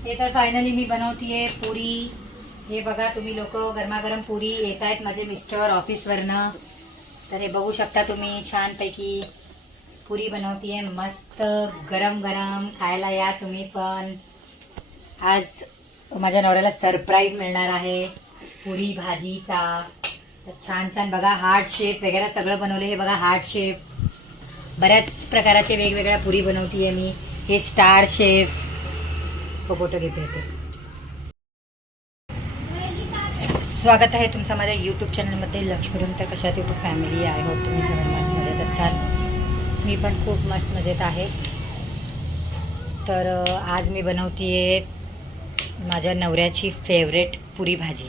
हे तर फायनली मी बनवतीये पुरी। हे बघा तुम्ही लोक, गरमागरम पुरी येत आहेत माझे मिस्टर ऑफिसवरनं। तर हे बघू शकता तुम्ही, छानपैकी पुरी बनवतीये मस्त गरम गरम। खायला या तुम्ही पण। आज माझ्या नवऱ्याला सरप्राईज मिळणार आहे पुरी भाजीचा। तर छान छान बघा, हार्ट शेप वगैरे सगळं बनवलं। हे बघा हार्ट शेप, बऱ्याच प्रकाराचे वेगवेगळ्या पुरी बनवतीये मी। हे स्टार शेप, तो फोटो घेते येते। स्वागत आहे तुमचं माझ्या यूट्यूब चॅनलमध्ये लक्ष्मीरून। तर कशात यूट्यूब फॅमिली, आय होप तुम्ही सगळं मस्त मजेत असतात। मी पण खूप मस्त मजेत आहे। तर आज मी बनवतीये माझ्या नवऱ्याची फेवरेट पुरी भाजी।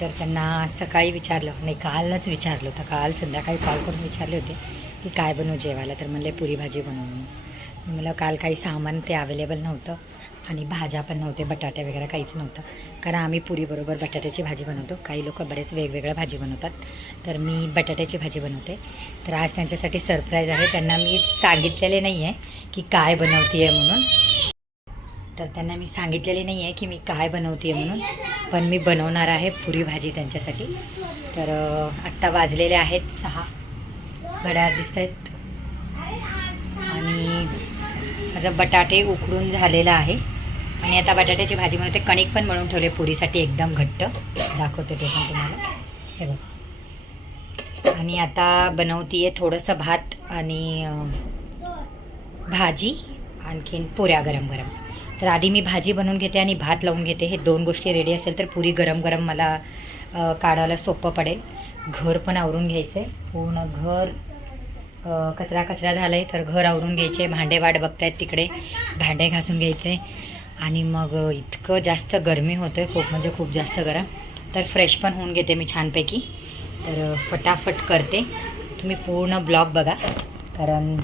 तर त्यांना सकाळी विचारलं, नाही कालच विचारलं होतं, काल संध्याकाळी कॉल करून विचारले होते की काय बनवू जेवायला। तर म्हणले पुरी भाजी बनवू। मला काल काही सामान ते अवेलेबल नव्हतं आणि भाज्या पण नव्हते, बटाटे वगैरे काहीच नव्हतं। कारण आम्ही पुरीबरोबर बटाट्याची भाजी बनवतो, काही लोक बरेच वेगवेगळ्या भाजी बनवतात, तर मी बटाट्याची भाजी बनवते। तर आज त्यांच्यासाठी सरप्राईज आहे। त्यांना मी सांगितलेले नाही आहे की काय बनवते आहे म्हणून, तर त्यांना मी सांगितलेले नाही आहे की मी काय बनवते आहे म्हणून, पण मी बनवणार आहे पुरी भाजी त्यांच्यासाठी। तर आत्ता वाजलेले आहेत 6, घड्याळ दिसत आहेत आणि माझं बटाटे उकडून झालेलं आहे। आणि आता बटाट्याची भाजी बनवते। कणिक पण मळून ठेवले पुरीसाठी एकदम घट्ट, दाखवते ते पण तुम्हाला, हे बघ। आणि आता बनवतीये थोडंसं भात आणि भाजी, आणखीन पुऱ्या गरम गरम। तर आधी मी भाजी बनवून घेते आणि भात लावून घेते। हे दोन गोष्टी रेडी असेल तर पुरी गरम गरम मला काढायला सोपं पडेल। घर पण आवरून घ्यायचं आहे, पूर्ण घर कचरा कचरा झालं आहे, तर घर आवरून घ्यायचे। भांडे वाट बघतायत तिकडे, भांडे घासून घ्यायचे। आणि मग इतकं जास्त गरमी होतं आहे, खूप म्हणजे खूप जास्त गरम। तर फ्रेश पण होऊन घेते मी छानपैकी। तर फटाफट करते, तुम्ही पूर्ण ब्लॉग बघा, कारण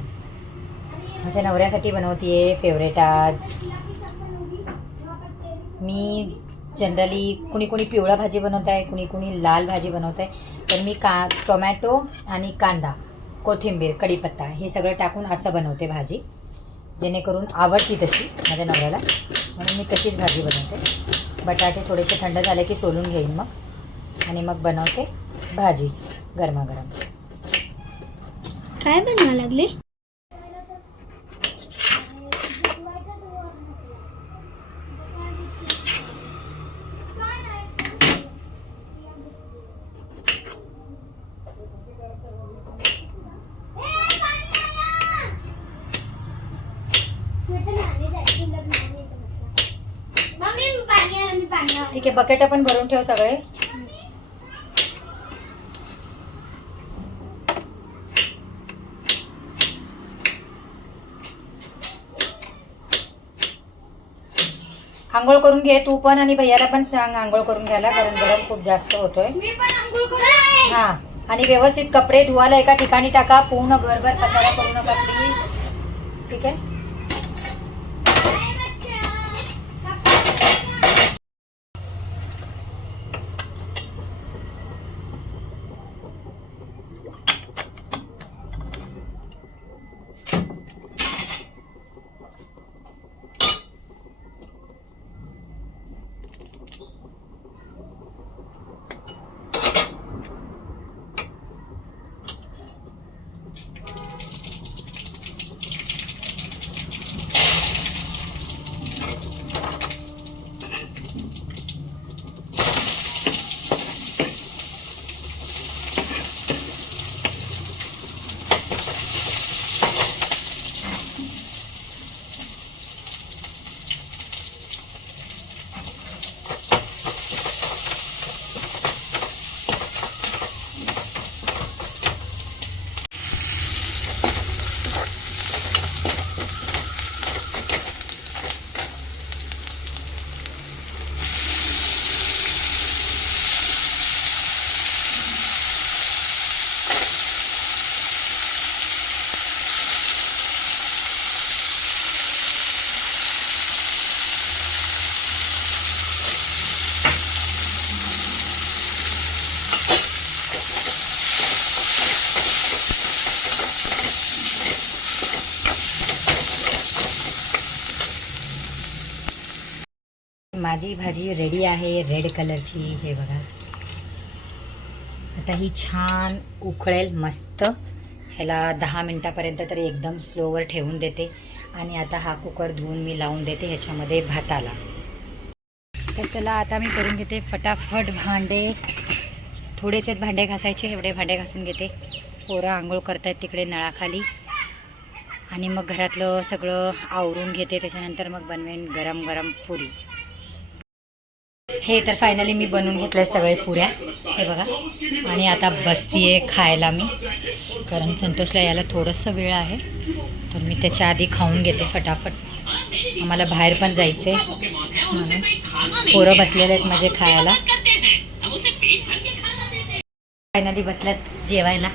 माझ्या नवऱ्यासाठी बनवते फेवरेट आज मी। जनरली कुणी कुणी पिवळा भाजी बनवत आहे, कुणी कुणी लाल भाजी बनवत आहे। तर मी टोमॅटो आणि कांदा, कोथिंबीर, कढीपत्ता हे सगळं टाकून असं बनवते भाजी, जेणेकरून आवडती तशी माझ्या नवऱ्याला, म्हणून मी तशीच भाजी बनवते। बटाटे थोडेसे थंड झाले की सोलून घेईन मग, आणि मग बनवते भाजी गरमागरम। काय बनवा लागले? ठीक आहे, बकेट पण भरून ठेव सगळे। आंघोळ करून घे तू पण, आणि भैयाला पण सांग आंघोळ करून घ्यायला, कारण गरम खूप जास्त होतोय। हा, आणि व्यवस्थित कपडे धुवायला एका ठिकाणी टाका, पूर्ण घरभर पसारा करू नका प्लीज, ठीक आहे। माझी भाजी रेडी आहे रेड कलरची. हे बघा, आता ही छान उकळेल मस्त. ह्याला 10 मिनटापर्यंत तरी एकदम स्लोवर ठेवून देते. आणि आता हा कुकर धुवून मी लावून देते ह्याच्यामध्ये भाताला. तर चला आता मी करून घेते फटाफट भांडे. थोडेच आहेत भांडे घासायचे, एवढे भांडे घासून घेते. पोरं आंघोळ करतायत तिकडे नळाखाली. आणि मग घरातलं सगळं आवरून घेते. त्याच्यानंतर मग बनवेन गरम गरम पुरी. हे तर फायनली मी बनवून घेतलंय सगळे पुऱ्या. हे बघा, आणि आता बसतीये खायला मी, कारण संतोषला यायला थोडंसं वेळ आहे. तर मी त्याच्या आधी खाऊन घेते फटाफट. आम्हाला बाहेर पण जायचं आहे म्हणून. पोरं बसलेले आहेत माझे खायला. फायनली बसल्यात जेवायला.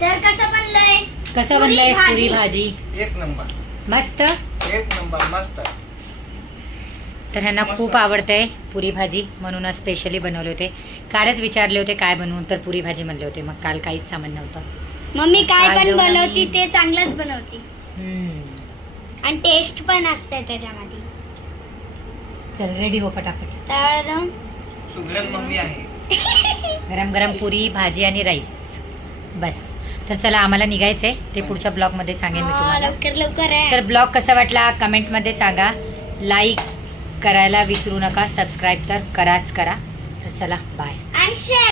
तर कसं बनलंय पुरी भाजी? एक नंबर, मस्त, एक नंबर, मस्त. तर ह्यांना खूप आवडते पुरी भाजी, म्हणून स्पेशली बनवले होते. कालच विचारले होते काय बनवून, तर पुरी भाजी म्हणले होते. मग काल काहीच सामान नव्हतं. मम्मी काय आज पण जेवण बनवती आम्ही- ते चांगलंच बनवती. आणि टेस्ट पण असते त्याच्यामध्ये. चल रेडी हो फटाफट. तर सुगरण मम्मी आहे. गरम गरम पुरी भाजी आणि राईस बस. तर चला आम्हाला निघायचंय, ते पुढच्या ब्लॉगमध्ये सांगेन मी तुम्हाला. लवकर आहे. तर ब्लॉग कसा वाटला कमेंटमध्ये सांगा. लाईक करायला विसरू नका, सबस्क्राईब तर कराच करा. तर चला बाय. आणि शेअर